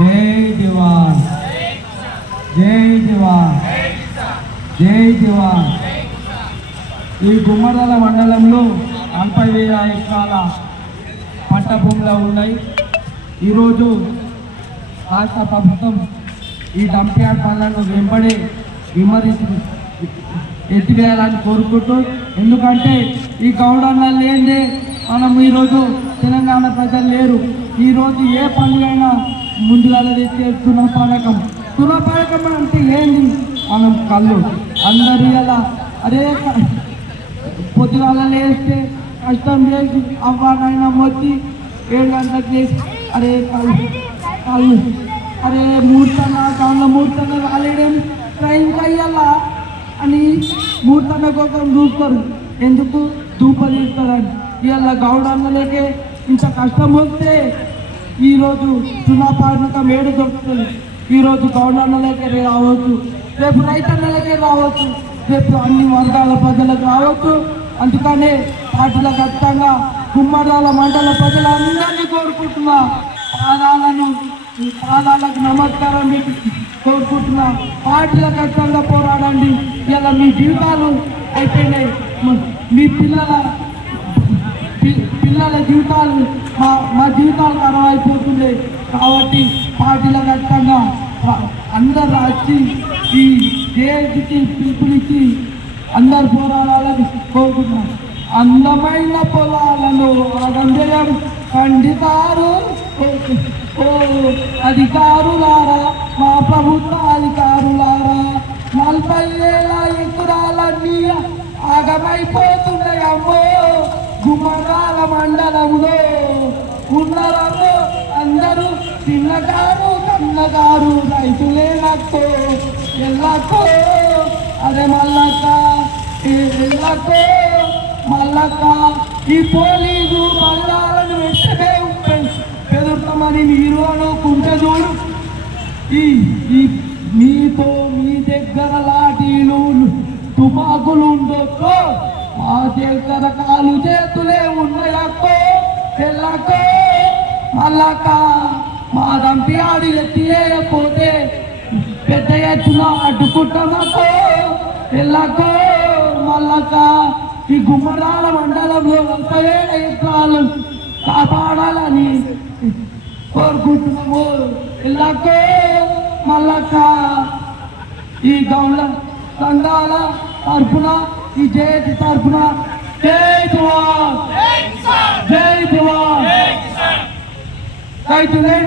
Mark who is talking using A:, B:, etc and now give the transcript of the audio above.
A: జై జవాన్ జై జవాన్ జై జవాన్ ఈ గుమ్మరాల మండలంలో నలభై వేల ఎకరాల పంట భూములు ఉన్నాయి. ఈరోజు రాష్ట్ర ప్రభుత్వం ఈ డంపియార్డ్ పనులను వెంబడి విమరించి ఎత్తివేయాలని కోరుకుంటూ ఎందుకంటే ఈ గౌడన్న లేనిదే మనం ఈరోజు తెలంగాణ ప్రజలు లేరు. ఈరోజు ఏ పండుగైనా ముందుగా తెచ్చే తునపానకం తునపానకం అంటే ఏంది? మనం కళ్ళు. అందరు ఇలా అదే పొద్దుగాల లేస్తే కష్టం చేసి అవ్వనైనా వచ్చి ఏడు గంటలకు లేచి అరే కళ్ళు కళ్ళు. అరే మూర్తన్న దానిలో మూర్తన్న రాలేడేం ట్రైన్ అయ్యాలా? అని మూర్తన్న కోసం చూస్తారు ఎందుకు? దూపదీస్తారని ఇవాళ గౌడన్నలకే ఇంత కష్టం వస్తే ఈరోజు చునాపాడక మేడు దొరుకుతుంది ఈరోజు గవర్నర్లకే రావచ్చు. రేపు రైతన్నలకే రావచ్చు. రేపు అన్ని వర్గాల ప్రజలకు రావచ్చు. అందుకనే పార్టీల ఖచ్చితంగా కుమ్మరాల మండల ప్రజలందరినీ కోరుకుంటున్నా. పాదాలను పాదాలకు నమస్కారం పెట్టి కోరుకుంటున్నా. పార్టీల ఖచ్చితంగా పోరాడండి. ఇలా మీ జీవితాలు అయిపోయినాయి. మీ పిల్లల పిల్లల జీవితాలు మా మా జీవితాలు మరవైపోతుంది కాబట్టి పార్టీల ఖచ్చితంగా అందరు వచ్చి ఈ దేశకి పిలుపునిచ్చి అందరు పోరాడాలని కోరుకుంటున్నాం. అందమైన పొలాలను ఆనందయం పండితారు. ఓ అధికారులారా మా ప్రభుత్వ అధికారులారా నలభై వేల ఎకరాలన్నీ ఆగమైపోతున్నాయమ్మో కుమరాల మండలంలో ఉన్నారమ్మో అందరూ పిల్లగారు కన్నగారు రైతులే నక్కో ఎల్లకో అరే మల్లక్క ఎల్లకో మల్లక్క ఈ పోలీసు బల్లాలను వెంటనే పెదురుతామని మీరు అనుకుంటే చూడు. ఈ ఈ మీతో ఆ దగ్గర కాలు చేతులే ఉన్నాయక్కో తెల్లకో మల్లక మా దంపి ఆడు ఎత్తిపోతే పెద్ద ఎత్తున అడ్డుకుంటామక్కో తెల్లకో మల్లక ఈ గుమ్మరాల మండలంలో ముప్పై వేల కాపాడాలని కోరుకుంటున్నాము. ఇళ్ళకో మల్లక్క ఈ గౌండ్ల సంఘాల తరఫున ఈ జేటి తరఫున జై జవాన్ జై జవాన్ రైతులే